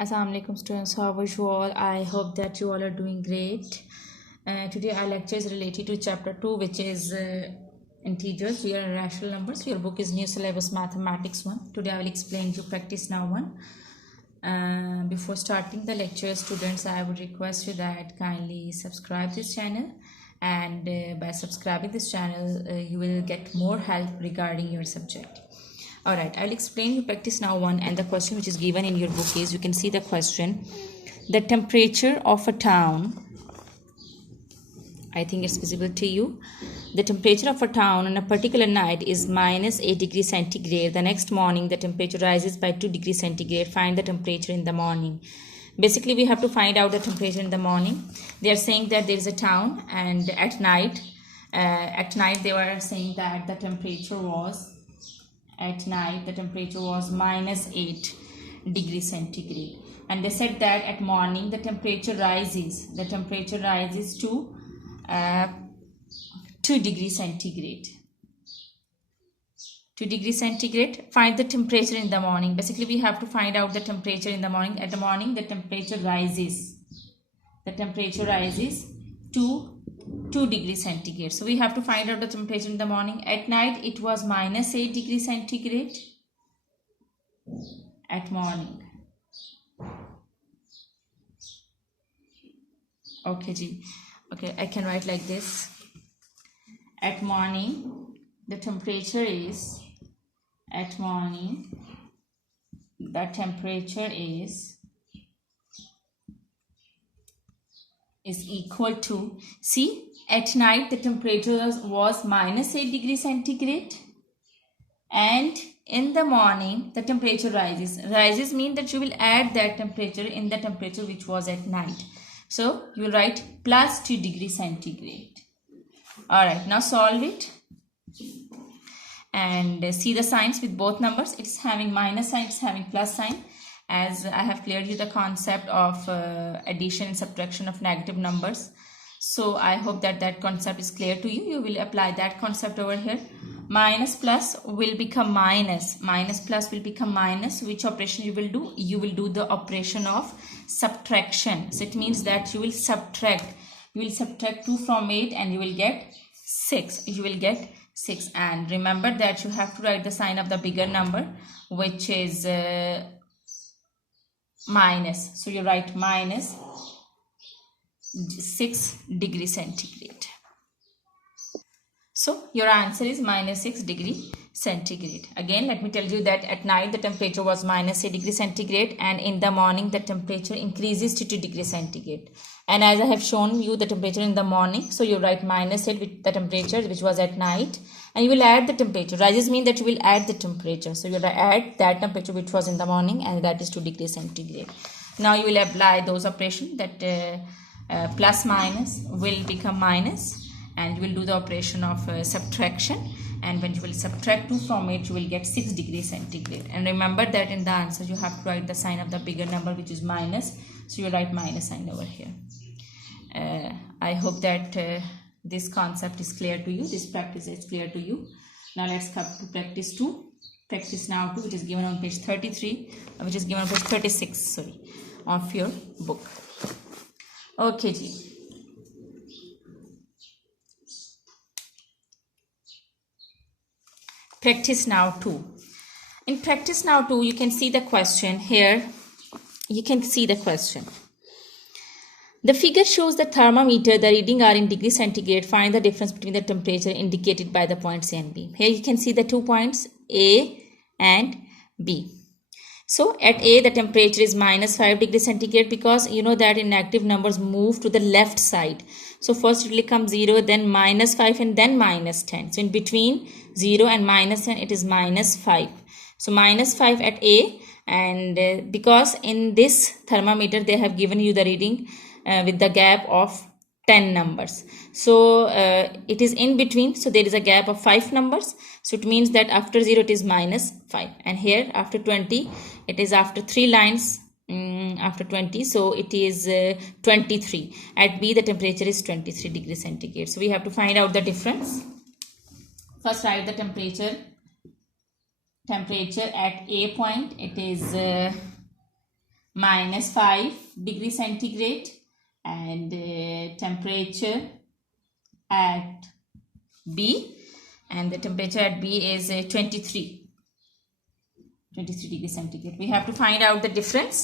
Assalamu alaikum students, how are you all? I hope that you all are doing great. Today our lecture is related to chapter 2, which is integers, real and rational numbers. Your book is New Syllabus Mathematics 1. Today I will explain you practice now 1. Before starting the lecture, students, I would request you that kindly subscribe this channel, and by subscribing this channel you will get more help regarding your subject. Alright, I'll explain you practice now 1, and the question which is given in your book is, you can see the question, the temperature of a town, I think it's visible to you, the temperature of a town on a particular night is minus 8 degrees centigrade. The next morning the temperature rises by 2 degrees centigrade. Find the temperature in the morning. Basically we have to find out the temperature in the morning. They are saying that there is a town, and at night they were saying that the temperature was minus 8 degrees centigrade, and they said that at morning the temperature rises to 2 degrees centigrade. Find the temperature in the morning. Basically we have to find out the temperature in the morning. At the morning the temperature rises to 2 degrees centigrade. So we have to find out the temperature in the morning. At night it was minus 8 degrees centigrade at morning. Okay, I can write like this. At morning the temperature is equal to, see, at night the temperature was minus 8 degrees centigrade, and in the morning the temperature rises means that you will add that temperature in the temperature which was at night. So you will write plus 2 degrees centigrade. Alright, now solve it and see the signs with both numbers. It's having minus sign, it's having plus sign. As I have cleared you the concept of addition and subtraction of negative numbers, so I hope that concept is clear to you. You will apply that concept over here. Minus plus will become minus. Which operation you will do? You will do the operation of subtraction. So it means that you will subtract 2 from 8 and you will get 6. And remember that you have to write the sign of the bigger number, which is minus. So you write minus 6 degrees centigrade. So your answer is minus 6 degree centigrade. Again, let me tell you that at night the temperature was minus 8 degrees centigrade, and in the morning the temperature increases to 2 degrees centigrade. And as I have shown you the temperature in the morning, so you write minus 8 with the temperature which was at night, and you will add the temperature. Rises mean that you will add the temperature. So you will add that temperature which was in the morning, and that is 2 degrees centigrade. Now you will apply those operations, that plus minus will become minus, and you will do the operation of subtraction, and when you will subtract 2 from it you will get 6 degrees centigrade. And remember that in the answer you have to write the sign of the bigger number, which is minus, so you write minus sign over here. I hope that this concept is clear to you, this practice is clear to you. Now let's come to practice 2. Practice now 2, which is given on page 33, which is given on page 36 of your book. Okay ji. Practice now 2. In practice now 2, you can see the question here. The figure shows the thermometer. The reading are in degrees centigrade. Find the difference between the temperature indicated by the points A and B. Here you can see the 2 points A and B. So at A the temperature is minus 5 degrees centigrade, because you know that in negative numbers move to the left side. So first it will come 0, then minus 5, and then minus 10. So in between 0 and minus 10 it is minus 5. So minus 5 at A, and because in this thermometer they have given you the reading with the gap of 10 numbers. So it is in between, so there is a gap of 5 numbers. So it means that after 0 it is minus 5, and here after 20 it is after 3 lines after 20, so it is 23. At B the temperature is 23 degrees centigrade. So we have to find out the difference. First write the temperature at A point. It is minus 5 degrees centigrade, and temperature at B, and the temperature at B is 23 degrees centigrade. We have to find out the difference,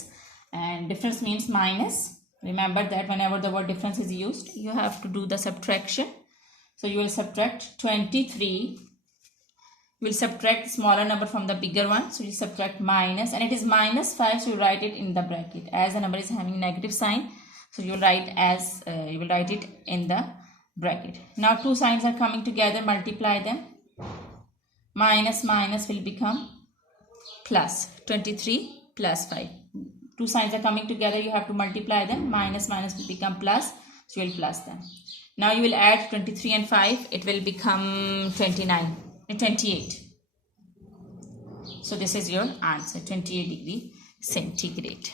and difference means minus. Remember that whenever the word difference is used, you have to do the subtraction. So you will subtract 23. You will subtract the smaller number from the bigger one. So you subtract minus, and it is minus 5. So you write it in the bracket as the number is having negative sign. So you will write it in the bracket. Now two signs are coming together. Multiply them. Minus minus will become plus. 23 plus 5. Two signs are coming together. You have to multiply them. Minus minus will become plus. So you will plus them. Now you will add 23 and 5. It will become 28. So this is your answer, 28 degree centigrade.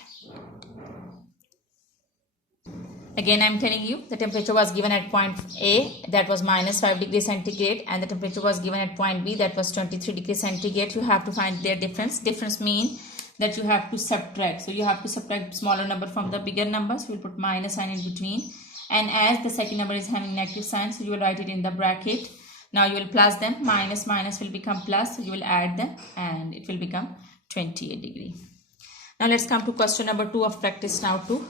Again, I am telling you the temperature was given at point A, that was minus 5 degrees centigrade, and the temperature was given at point B, that was 23 degrees centigrade. You have to find their difference. Difference means that you have to subtract. So you have to subtract smaller number from the bigger number. So we'll put minus sign in between. And as the second number is having negative sign, so you will write it in the bracket. Now you will plus them. Minus minus will become plus. So you will add them and it will become 28 degree. Now let's come to question number 2 of practice now 2.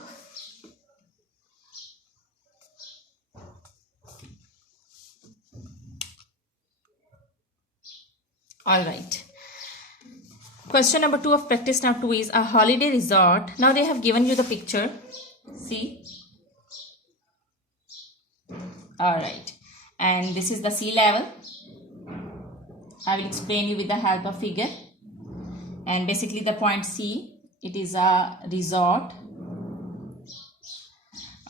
Alright. Question number 2 of practice now 2 is a holiday resort. Now they have given you the picture. See. Alright. And this is the sea level. I will explain you with the help of figure. And basically the point C, it is a resort.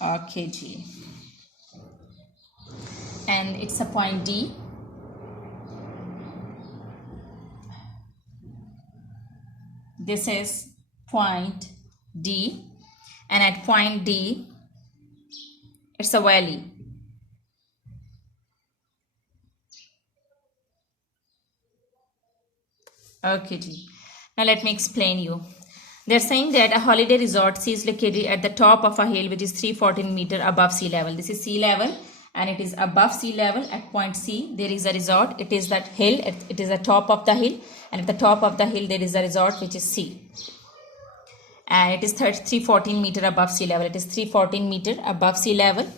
Okay, G. And it's a point D. This is point D. And at point D, it's a valley. Okay, G. Now let me explain you. They're saying that a holiday resort C is located at the top of a hill which is 314 meter above sea level. This is sea level and it is above sea level. At point C there is a resort. It is that hill. It is the top of the hill, and at the top of the hill there is a resort which is C. And it is 314 meter above sea level. It is 314 meter above sea level.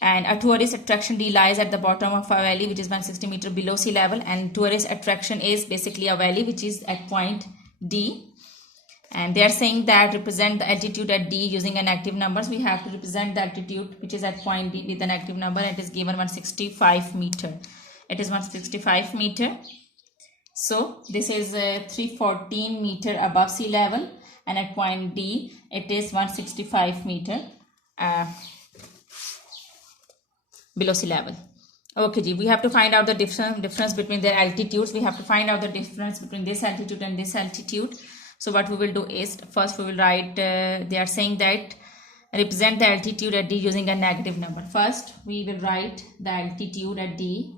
And a tourist attraction D lies at the bottom of a valley which is 160 meter below sea level. And tourist attraction is basically a valley which is at point D. And they are saying that represent the altitude at D using a negative numbers. We have to represent the altitude which is at point D with a negative number. It is given 165 meter. It is 165 meter. So this is 314 meter above sea level, and at point D it is 165 meter below sea level. Okay, G, we have to find out the difference between their altitudes. We have to find out the difference between this altitude and this altitude. So what we will do is, first we will write, they are saying that represent the altitude at D using a negative number. First we will write the altitude at D,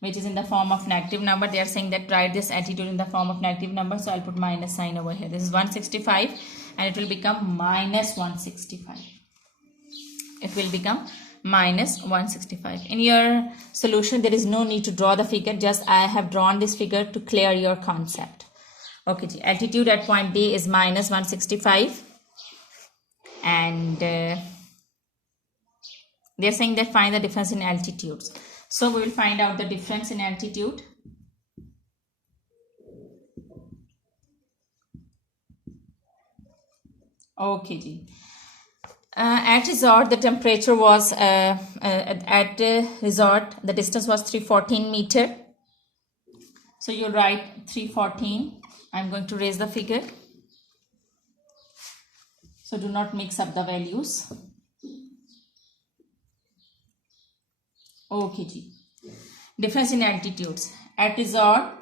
which is in the form of negative number. They are saying that write this altitude in the form of negative number. So I'll put minus sign over here. This is 165 and it will become minus 165. It will become minus 165. In your solution there is no need to draw the figure, just I have drawn this figure to clear your concept. Okay, G. Altitude at point D is minus 165, and they are saying that find the difference in altitudes. So we will find out the difference in altitude. Okay, G. At resort the temperature was at resort the distance was 314 meter. So you write 314. I'm going to raise the figure, so do not mix up the values. Okay, G. Difference in altitudes at resort.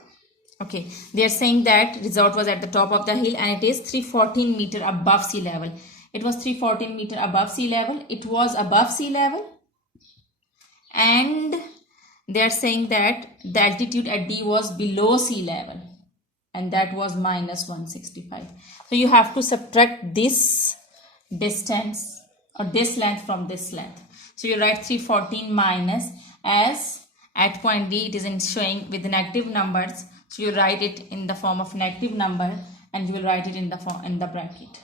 Okay, they are saying that resort was at the top of the hill and it is 314 meter above sea level. It was 314 meter above sea level. It was above sea level. And they are saying that the altitude at D was below sea level. and that was minus 165. So you have to subtract this distance or this length from this length. So you write 314 minus, as at point D it is in showing with negative numbers, so you write it in the form of negative number and you will write it in the form in the bracket.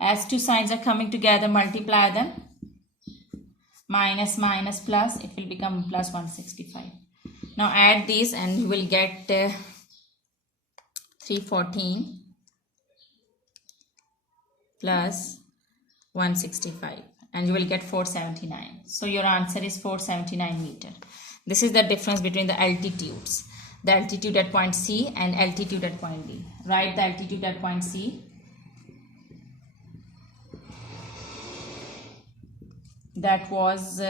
As two signs are coming together, multiply them. Minus minus plus, it will become plus 165. Now add these and you will get 314 plus 165 and you will get 479. So your answer is 479 meter. This is the difference between the altitudes. The altitude at point C and altitude at point D. Write the altitude at point C. That was